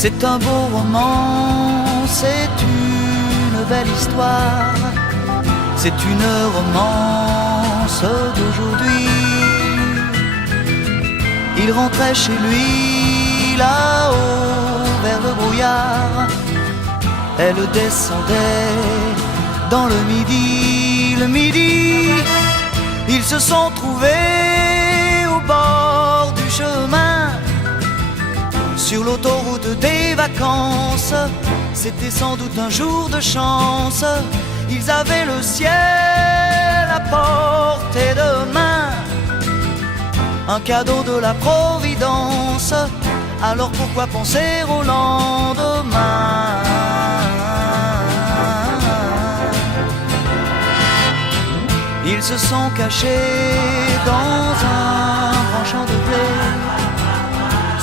C'est un beau roman, c'est une belle histoire, c'est une romance d'aujourd'hui. Il rentrait chez lui là-haut vers le brouillard, elle descendait dans le midi, ils se sont trouvés au bord du chemin, sur l'autoroute des vacances. C'était sans doute un jour de chance, ils avaient le ciel à portée de main, un cadeau de la Providence, alors pourquoi penser au lendemain? Ils se sont cachés dans un grand champ de blé,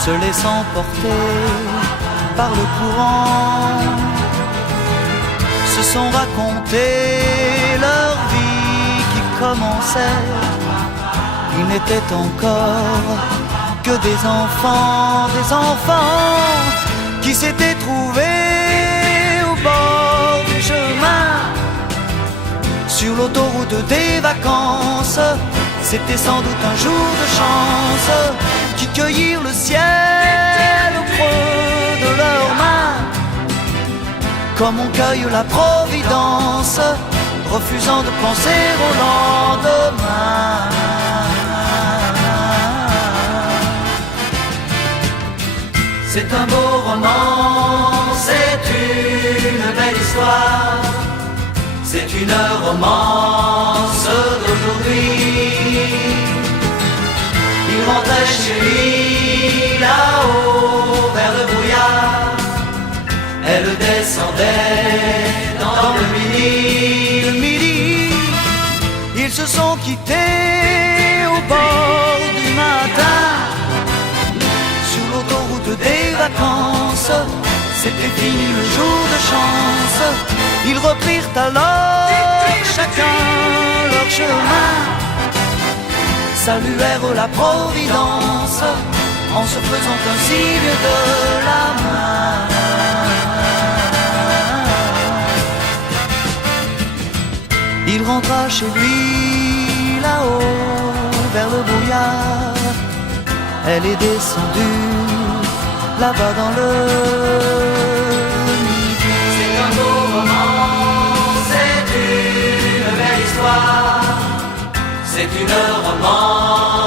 se laissant porter par le courant, se sont raconté leur vie qui commençait. Ils n'étaient encore que des enfants qui s'étaient trouvés au bord du chemin, sur l'autoroute des vacances. C'était sans doute un jour de chance, qui cueillirent le ciel au creux de leurs mains, comme on cueille la Providence, refusant de penser au lendemain. C'est un beau roman, c'est une belle histoire, c'est une romance d'aujourd'hui. Il rentrait chez lui là-haut vers le brouillard, elle descendait dans le midi. Ils se sont quittés au bord du matin, sur l'autoroute des vacances. C'était fini le jour de chance. Ils reprirent alors chacun leur chemin, saluèrent la Providence en se faisant un signe de la main. Il rentra chez lui là-haut vers le brouillard, elle est descendue là-bas dans le midi. C'est un beau roman, c'est une belle histoire, c'est une romance